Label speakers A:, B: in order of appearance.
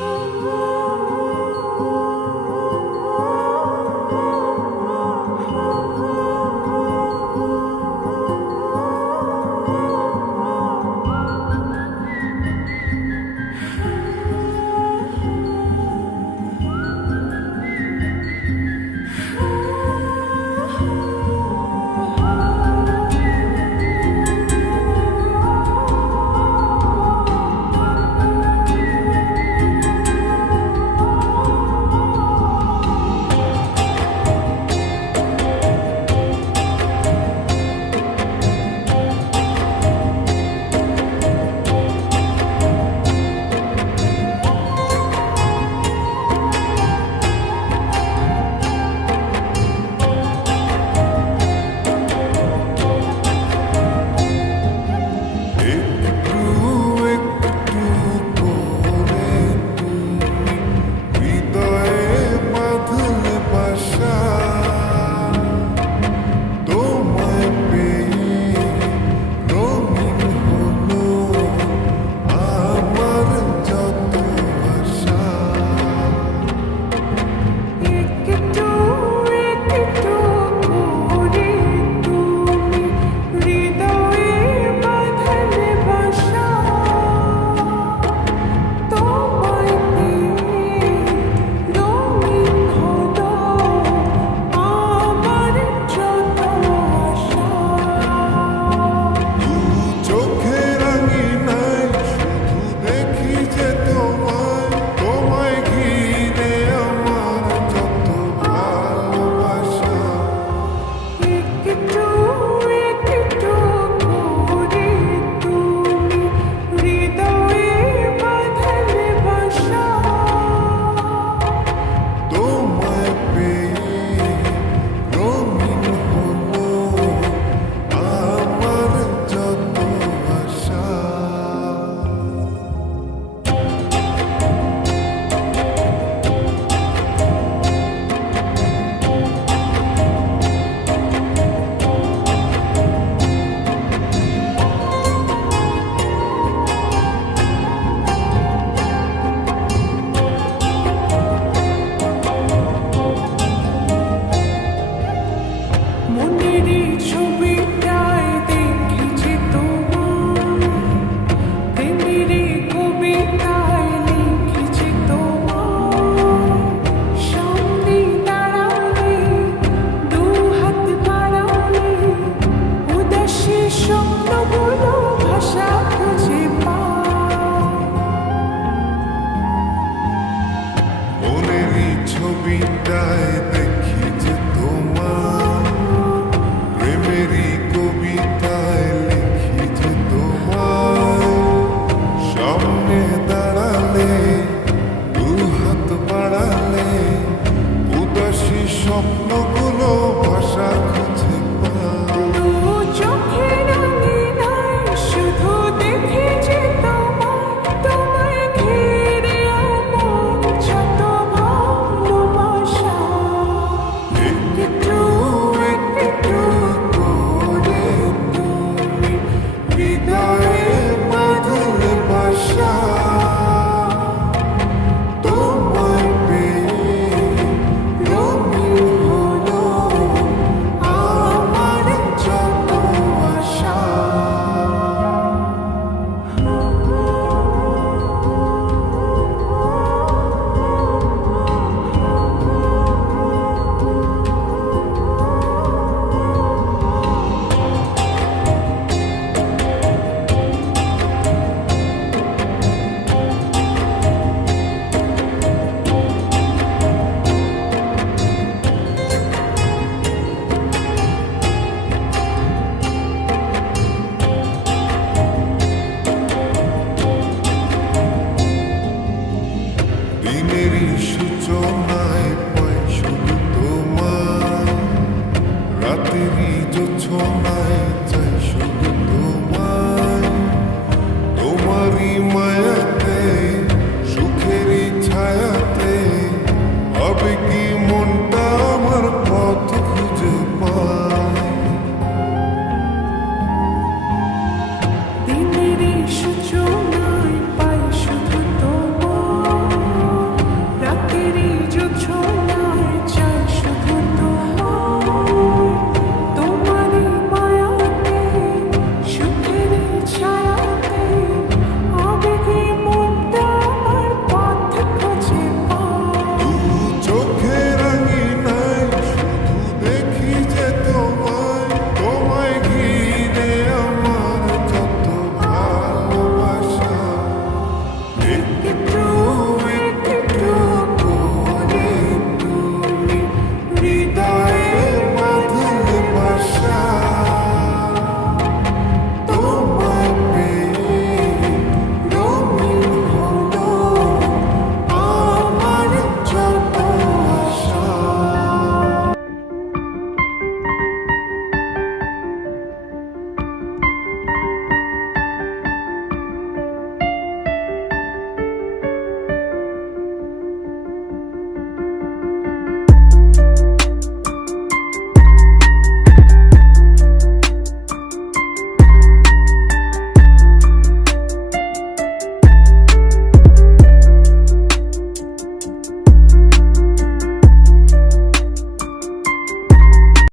A: Oh.